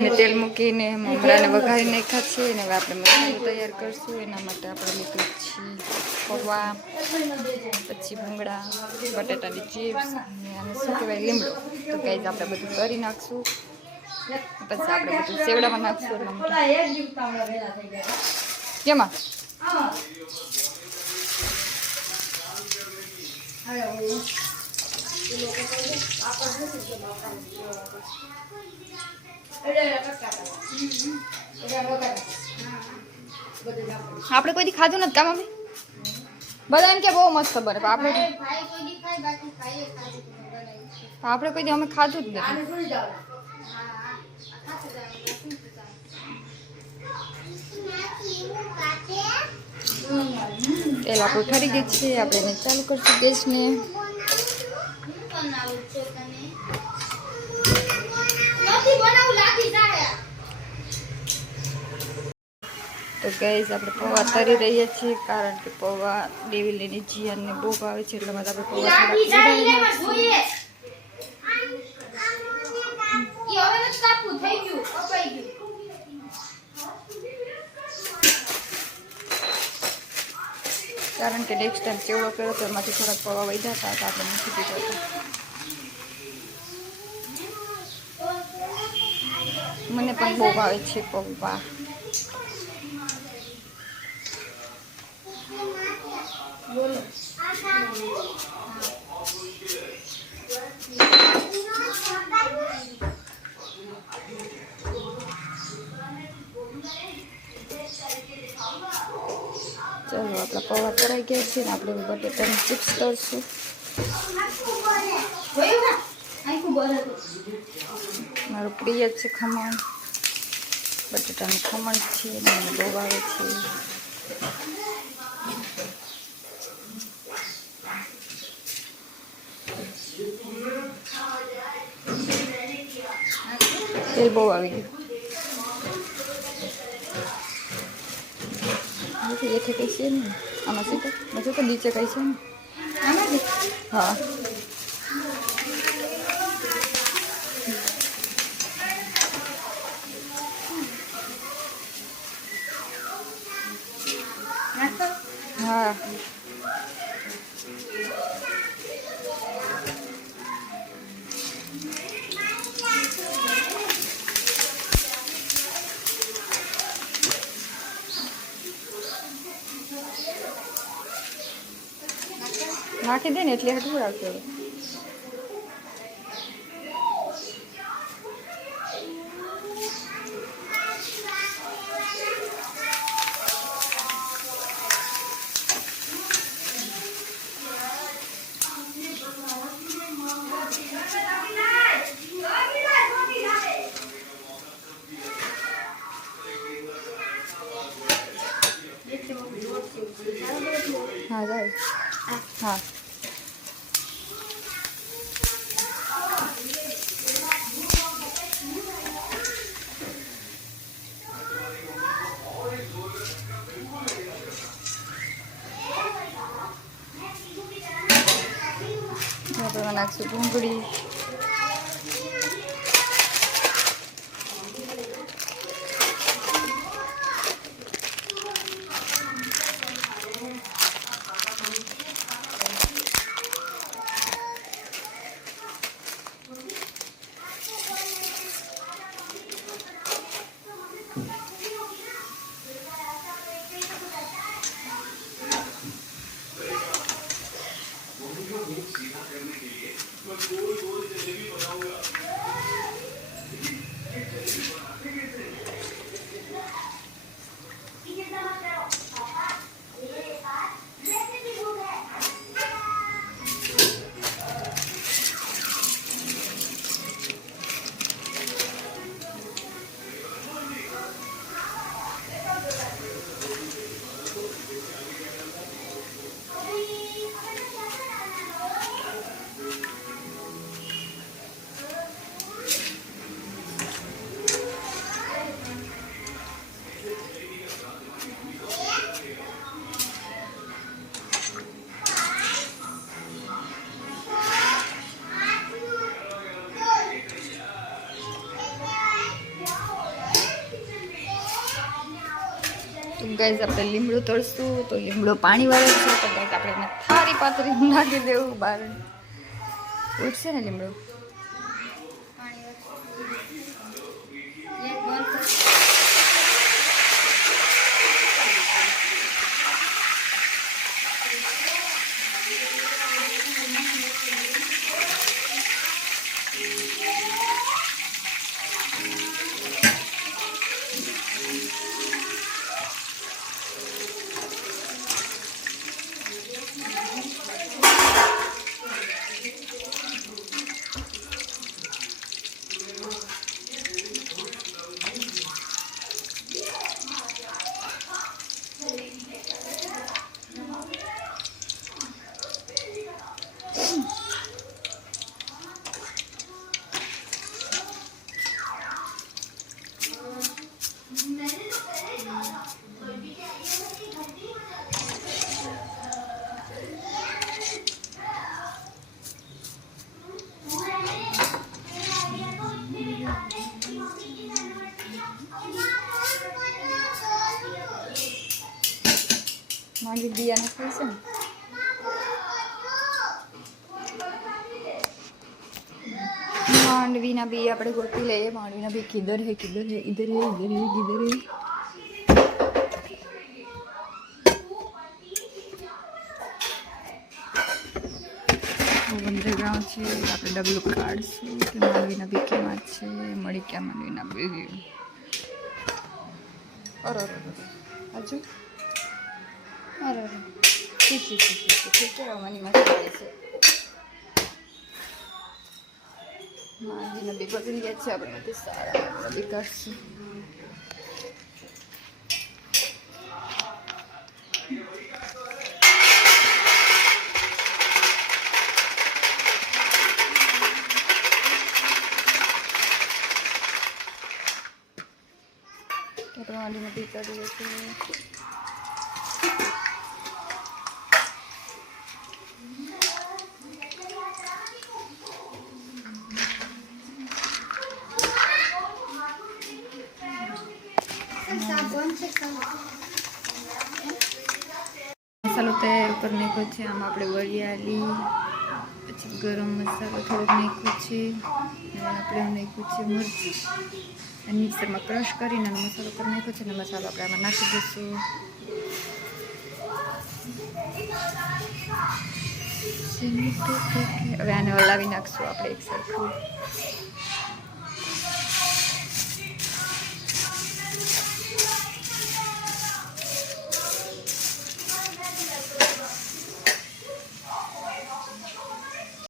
તેલ મૂકીને મમરાને વઘારી નાખ્યા છે અને હવે આપણે મસાલો તૈયાર કરશું. એના માટે આપણે લીધું છીએ પૌવા, પછી ભૂંગળા, બટાટાની ચિપ્સ અને શું કહેવાય લીમડો. તો ગાઈઝ આપણે બધું કરી નાખશું. પછી આપણે બધું સેવડામાં નાખશું. એટલા માટે કેમાં આપણે કોઈ દી ખાધું નથી. કામ અમે બધા એમ કે બહુ મસ્ત બને. આપણે કોઈ દી અમે ખાધું જ નથી. તેલ આપણું ઠરી ગયું છે. આપણે એને ચાલુ કરશું ગેસને. તો ગાઈસ આપણે પૌવા તરી રહીએ છીએ, કારણ કે પૌવા ડેવીલીની જીયાનને બહુ ભાવે છે. એટલે માટે આપણે પૌવા કારણ કે નેક્સ્ટ ટાઈમ ચેવડો કર્યો તો એમાંથી થોડાક પૌવા વધ્યા હતા તો આપણે મૂકી દીધો હતો. મને પણ બહુ ભાવે છે પૌવા. ચાલો આપણા પૌવા તરાઈ ગયા છે ને આપણે બટેટાની ચિપ્સ તળશું. મારું પ્રિય છે ખમણ. બટેટાનું ખમણ છે મને બહુ ભાવે છે. તેલ બહુ આવી ગયું. ये थे कैसे नहीं आमा से तो मुझे तो नीचे कैसे नहीं आमा जी हाँ हाँ નાખી દે ને એટલે હટવું આવશે. હા જાય હા આપણે નાખશું ડુંગળી. તો ગાઈઝ આપણે લીમડો તળશું તો લીમડો પાણીવાળો છે તો ગાઈઝ આપણે એને થારી પાથરી નાખી દેવું બહાર ઉઠશે ને લીમડો માંડવી બિયાને ખાઈ છે ને માંડવીના બી આપણે ગોતી લઈએ માંડવીના બી કિધર હે ઇધર હે કિધર હે અંડરગ્રાઉન્ડ છે આપણે ડબલું કાઢશું કે માંડવીના બી કેમાં છે મળી ક્યાં માંડવીના બી અરે હજુ અરે ઠીક છે રવાની માં છે માંડવીના બી બગડી ગયા છે આપણે તે સારા બી કાઢશું માંડવીના બી કાઢી છે મસાલો તૈયાર ઉપર નાખ્યો છે આમાં આપણે વરિયાળી પછી ગરમ મસાલો થોડોક નાખ્યો છે અને આપણે નાખ્યું છે મરચું અને મિક્સરમાં ક્રશ કરીને અને મસાલો કરી નાખ્યો છે અને મસાલો આપણે આમાં નાખી દઈશું હવે આને હલાવી નાખશું આપણે એક સરખું